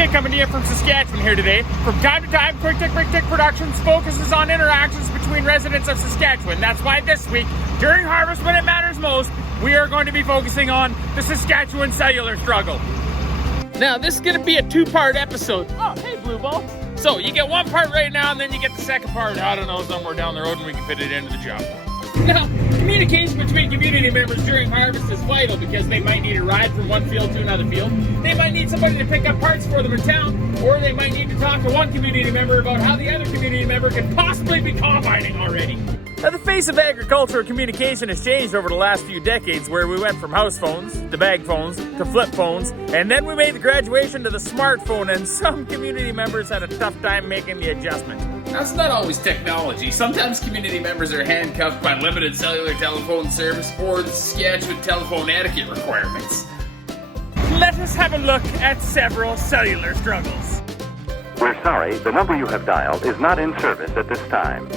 Tick coming to you from Saskatchewan here today. From time to time, Quick Tick Productions focuses on interactions between residents of Saskatchewan. That's why this week, during harvest when it matters most, we are going to be focusing on the Saskatchewan cellular struggle. Now, this is going to be a two-part episode. Oh, hey, Blue Ball. So, you get one part right now, and then you get the second part, I don't know, somewhere down the road, and we can fit it into the job. Now, communication between community members during harvest is vital because they might need a ride from one field to another field. They might need somebody to pick up parts for them in town, or they might need to talk to one community member about how the other community member could possibly be combining already. Now, the face of agricultural communication has changed over the last few decades, where we went from house phones to bag phones to flip phones, and then we made the graduation to the smartphone, and some community members had a tough time making the adjustment. That's not always technology. Sometimes community members are handcuffed by limited cellular telephone service or the Saskatchewan telephone etiquette requirements. Let us have a look at several cellular struggles. We're sorry, the number you have dialed is not in service at this time.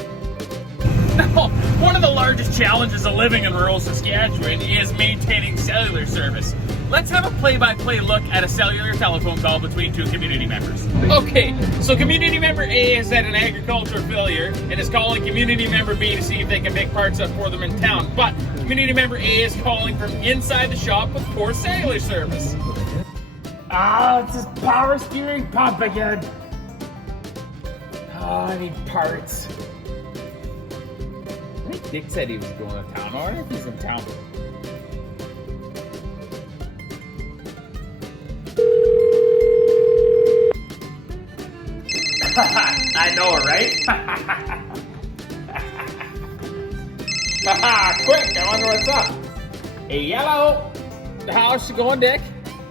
Now, one of the largest challenges of living in rural Saskatchewan is maintaining cellular service. Let's have a play-by-play look at a cellular telephone call between two community members. Okay, so community member A is at an agricultural failure and is calling community member B to see if they can pick parts up for them in town. But community member A is calling from inside the shop with poor cellular service. It's this power steering pump again. I need parts. I think Dick said he was going to town. I wonder if he's in town. I know it, right? Quick, I wonder what's up. Hey, Yellow. How's it going, Dick?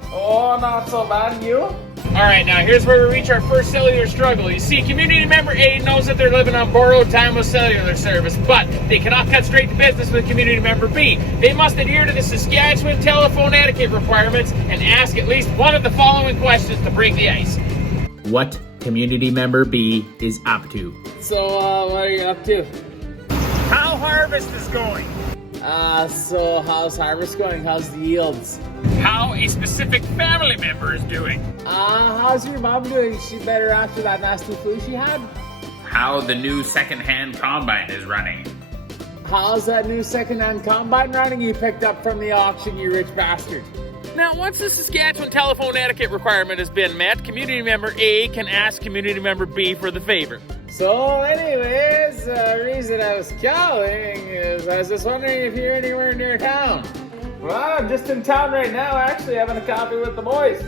Oh, not so bad. And you? Alright, now here's where we reach our first cellular struggle. You see, community member A knows that they're living on borrowed time with cellular service, but they cannot cut straight to business with community member B. They must adhere to the Saskatchewan telephone etiquette requirements and ask at least one of the following questions to break the ice. What community member B is up to? So, what are you up to? How harvest is going? So how's harvest going? How's the yields? How a specific family member is doing. How's your mom doing? Is she better after that nasty flu she had? How the new second-hand combine is running. How's that new second-hand combine running you picked up from the auction, you rich bastard? Now, once the Saskatchewan telephone etiquette requirement has been met, community member A can ask community member B for the favor. So anyways, the reason I was calling is I was just wondering if you're anywhere near town. Well, I'm just in town right now, actually, having a coffee with the boys.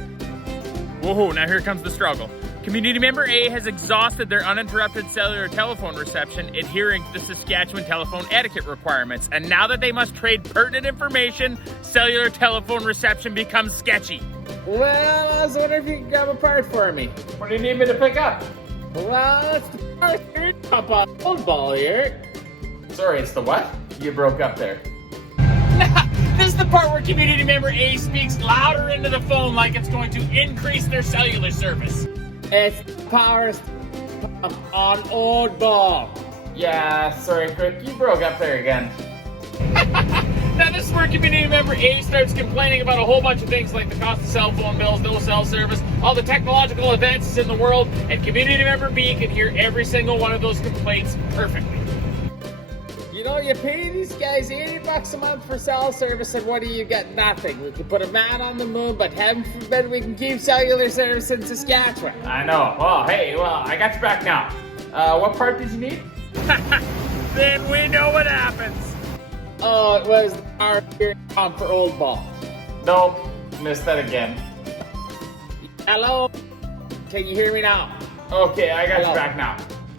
Whoa, now here comes the struggle. Community member A has exhausted their uninterrupted cellular telephone reception adhering to the Saskatchewan telephone etiquette requirements, and now that they must trade pertinent information, cellular telephone reception becomes sketchy. Well, I was wondering if you could grab a part for me. What do you need me to pick up? Well, it's the part here, Papa Old Ball here. Sorry, it's the what? You broke up there. This is the part where community member A speaks louder into the phone like it's going to increase their cellular service. It's power on Old Ball. Yeah, sorry, Quick, you broke up there again. Now this is where community member A starts complaining about a whole bunch of things like the cost of cell phone bills, no cell service, all the technological advances in the world, and community member B can hear every single one of those complaints perfectly. You know, you pay these guys $80 a month for cell service, and what do you get? Nothing. We could put a man on the moon, but heaven forbid we can keep cellular service in Saskatchewan. I know. Well, hey, I got you back now. What part did you need? Then we know what happens. Oh, it was our hearing pump for Old Ball. Nope, missed that again. Hello? Can you hear me now? Okay, I got Hello. you back now.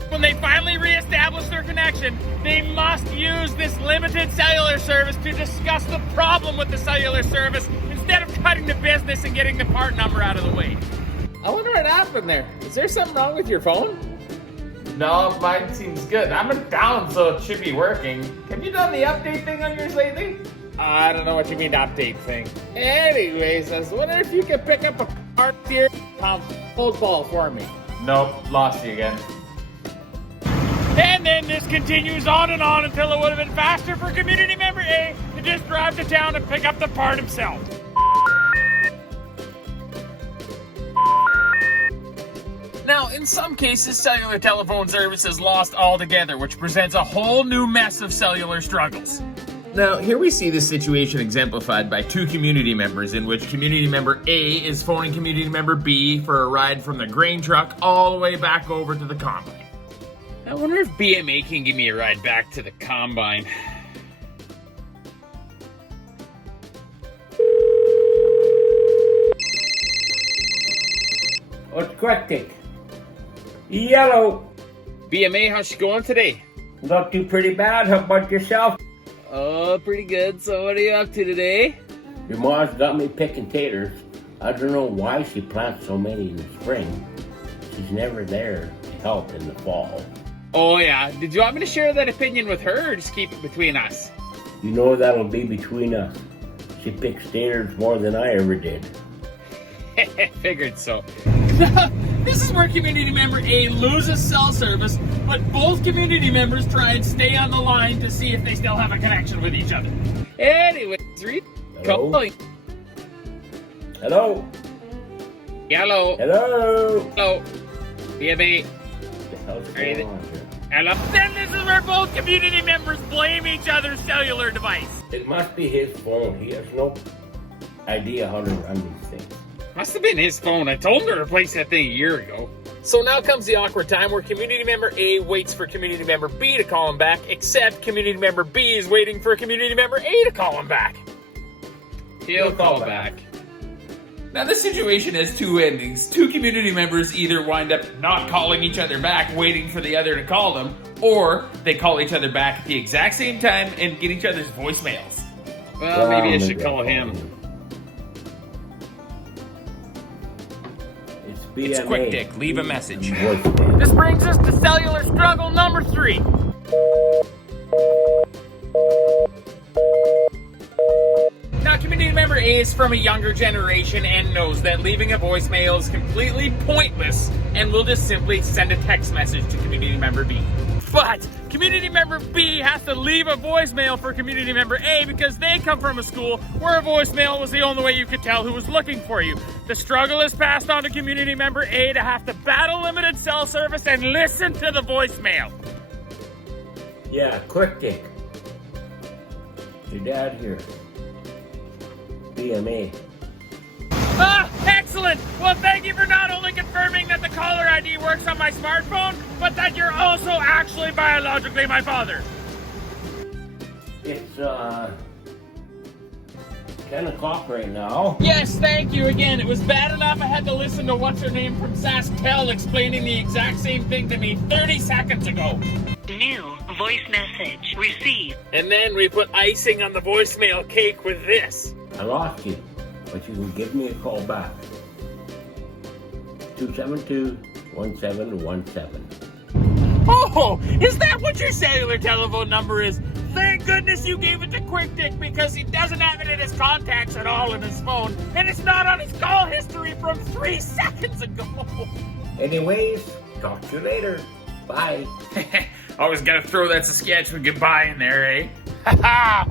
When they finally reestablish their connection, they must use this limited cellular service to discuss the problem with the cellular service instead of cutting the business and getting the part number out of the way. I wonder what happened there. Is there something wrong with your phone? No, mine seems good. I'm in town, so it should be working. Have you done the update thing on yours lately? I don't know what you mean update thing. Anyways, I was wondering if you could pick up a part here pump Old Ball for me. Nope, lost you again. And then this continues on and on until it would have been faster for community member A to just drive to town and pick up the part himself. Now, in some cases, cellular telephone service is lost altogether, which presents a whole new mess of cellular struggles. Now, here we see this situation exemplified by two community members in which community member A is phoning community member B for a ride from the grain truck all the way back over to the combine. I wonder if BMA can give me a ride back to the combine. What's quick? Yellow. BMA, how's she going today? Not too pretty bad. How about yourself? Oh, pretty good. So what are you up to today? Your mom's got me picking taters. I don't know why she plants so many in the spring. She's never there to help in the fall. Oh yeah, did you want me to share that opinion with her or just keep it between us? You know that'll be between us. She picks taters more than I ever did. Figured so. This is where community member A loses cell service, but both community members try and stay on the line to see if they still have a connection with each other. Anyways, read. Hello? Calling. Hello? Hello. Hello? Hello. BMA. What the hell's Are you going on here? Hello. Then this is where both community members blame each other's cellular device. It must be his phone. He has no idea how to run these things. Must have been his phone. I told him to replace that thing a year ago. So now comes the awkward time where community member A waits for community member B to call him back, except community member B is waiting for community member A to call him back. He'll call back. Now, this situation has two endings. Two community members either wind up not calling each other back, waiting for the other to call them, or they call each other back at the exact same time and get each other's voicemails. Well, maybe I should call him. It's Quick Dick. Leave a message. This brings us to cellular struggle number 3. Now, community member A is from a younger generation and knows that leaving a voicemail is completely pointless and will just simply send a text message to community member B. But community member B has to leave a voicemail for community member A because they come from a school where a voicemail was the only way you could tell who was looking for you. The struggle is passed on to community member A to have to battle limited cell service and listen to the voicemail. Yeah, quick dick. Your dad here. BMA. Ah, excellent! Well, thank you for not only confirming that the caller ID works on my smartphone, but that you're also actually biologically my father. It's 10 o'clock right now. Yes, thank you again. It was bad enough I had to listen to what's-her-name from Saskatchewan explaining the exact same thing to me 30 seconds ago. New voice message received. And then we put icing on the voicemail cake with this. I lost you, but you can give me a call back. 272-1717. Oh, is that what your cellular telephone number is? Thank goodness you gave it to Quick Dick because he doesn't have it in his contacts at all in his phone, and it's not on his call history from 3 seconds ago. Anyways, talk to you later. Bye. Always gotta throw that Saskatchewan goodbye in there, eh? Haha!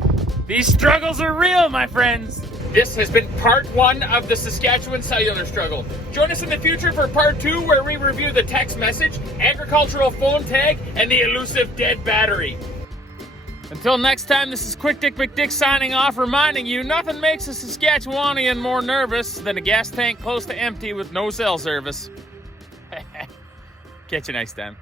These struggles are real, my friends. This has been part 1 of the Saskatchewan cellular struggle. Join us in the future for part 2 where we review the text message, agricultural phone tag, and the elusive dead battery. Until next time, this is Quick Dick McDick signing off, reminding you nothing makes a Saskatchewanian more nervous than a gas tank close to empty with no cell service. Catch you next time.